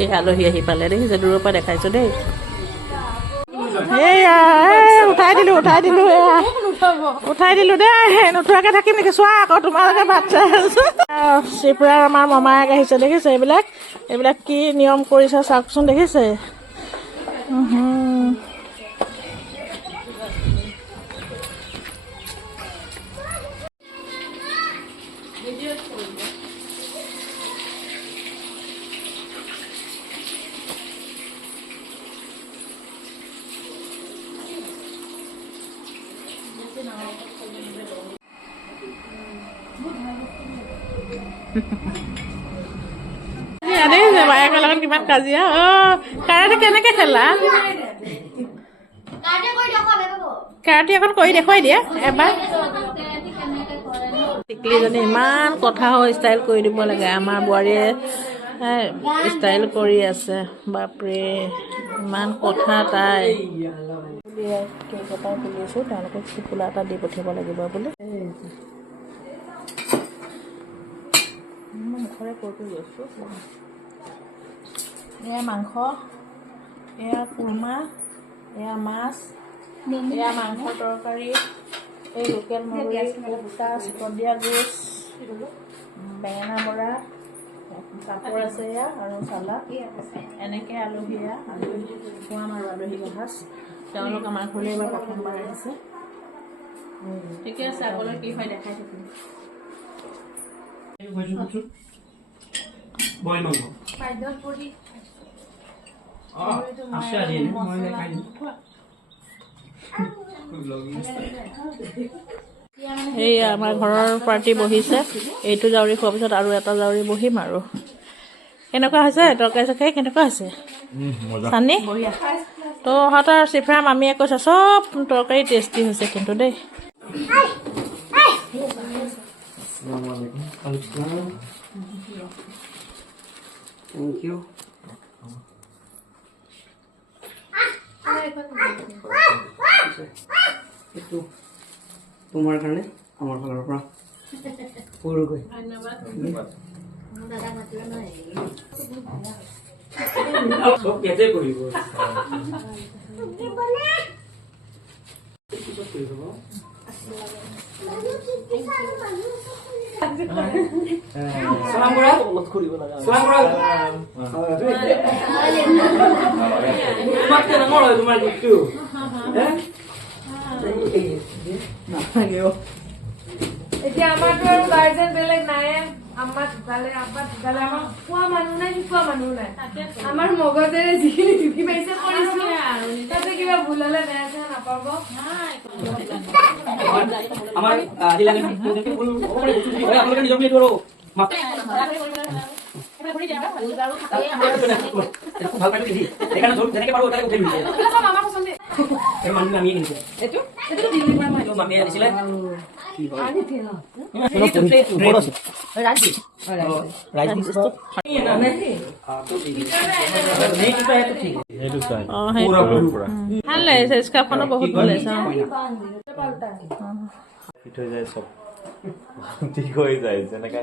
এই আলহী আহি পালে দেখিছে, দূৰৰ পৰা দেখাইছোঁ দেই। এয়া উঠাই দিলোঁ দেই, নোথোৱাকৈ থাকিম নেকি? চোৱা আকৌ তোমালোকে ভাত চাই আছো। চিপৰাৰ আমাৰ মামায়েক আহিছে দেখিছে, এইবিলাক কি নিয়ম কৰিছে চাওকচোন, দেখিছে। বায়েকৰ লগত কিমান কাজিয়া। কাৰাটে কেনেকে খেলা? কাৰাটে এখন কৰি দেখুৱাই দিয়া এবাৰ। টিকলিজনী ইমান কথা ষ্টাইল কৰি দিব লাগে, আমাৰ বোৱাৰীয়ে ষ্টাইল কৰি আছে। বাপৰে ইমান কথা তাই। কেক এটা তুলিছোঁ, তেওঁলোকক টোপোলা এটা দি পঠিয়াব লাগিব বুলি মুখৰে কৈ গৈছোঁ। এয়া মাংস, এয়া কুৰ্মা, এয়া মাছ, এয়া মাংসৰ তৰকাৰী, এই লোকেল মুৰ্গী, কোফটা, চিকন দিয়া গোচ, বেঙেনা বৰা, পাপৰ আছে এয়া আৰু চালাড। এনেকৈ আলহী খুৱাম আৰু আলহী সাজ। তেওঁলোক আমাৰ ঘৰলৈ এবাৰ প্ৰথমবাৰ আহিছে। ঠিকে আছে, আগলৈ কি হয় দেখাই থাকিম। বইল মাংস এই আমাৰ ঘৰৰ পাৰ্টি বহিছে। এইটো জাউৰি খোৱাৰ পিছত আৰু এটা জাউৰি বহিম আৰু। কেনেকুৱা হৈছে তৰকাৰী চৰকাৰী? কেনেকুৱা হৈছে চানি? তো সিহঁতৰ চিফৰা মামীয়ে কৈছে চব তৰকাৰী টেষ্টি হৈছে কিন্তু দেই। Thank you. এইটো তোমাৰ কাৰণে আমাৰ ফালৰ পৰা সৰুকৈ ধন্যবাদ। চব কেতে কৰিব সালাম কৰা অলপ কৰিব লাগা। সালাম কৰা তোমাক কেনে হয় তোমাৰ গিফ্টটো এতিয়া আমাৰতো আৰু গাৰ্জেন বেলেগ নাই। আমাৰ ঢুকালে, আব্বা ঢুকালে, আমাৰ খোৱা মানুহ নাই, শিকোৱা মানুহ নাই। আমাৰ মগজেৰে যিখিনি ঢুকি পাইছে কৰিছো, তাতে কিবা ভুল হলে বেয়া চেয়া নাপাব। আমাৰ আপোনালোকে নিজৰ বুলি আৰু ভাল পাই সেইকাৰণে যেনেকে পাৰো তাকে উঠাই দিছে। মানুহ আমি কিনিছো এইটো মামীয়ে আনিছিলে। ভাল লাগিছে, স্কাৰ্ফখনো বহুত ভাল লাগিছে। ফিট হৈ যায়, চব ঠিক হৈ যায় যেনেকা